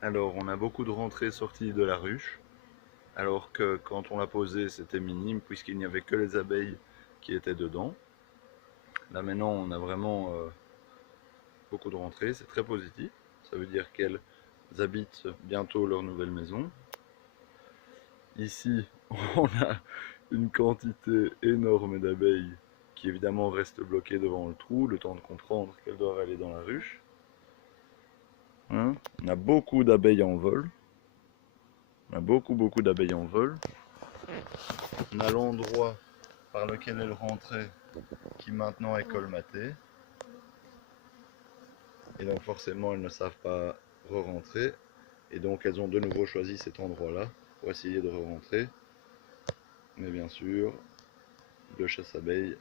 Alors, on a beaucoup de rentrées-sorties de la ruche, alors que quand on l'a posée, c'était minime, puisqu'il n'y avait que les abeilles qui étaient dedans. Là, maintenant, on a vraiment beaucoup de rentrées, c'est très positif. Ça veut dire qu'elles habitent bientôt leur nouvelle maison. Ici, on a une quantité énorme d'abeilles qui évidemment restent bloquées devant le trou, le temps de comprendre qu'elles doivent aller dans la ruche. Hein, on a beaucoup d'abeilles en vol. On a beaucoup d'abeilles en vol. On a l'endroit par lequel elles rentraient qui maintenant est colmaté. Et donc forcément elles ne savent pas re-rentrer. Et donc elles ont de nouveau choisi cet endroit-là pour essayer de re-rentrer. Mais bien sûr, le chasse-abeilles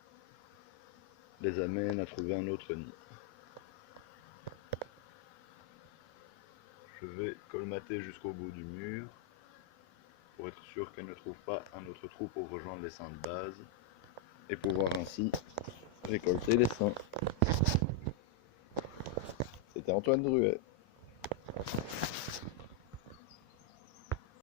les amène à trouver un autre nid. Je vais colmater jusqu'au bout du mur pour être sûr qu'elles ne trouvent pas un autre trou pour rejoindre les seins de base et pouvoir ainsi récolter les seins. C'était Antoine Druet.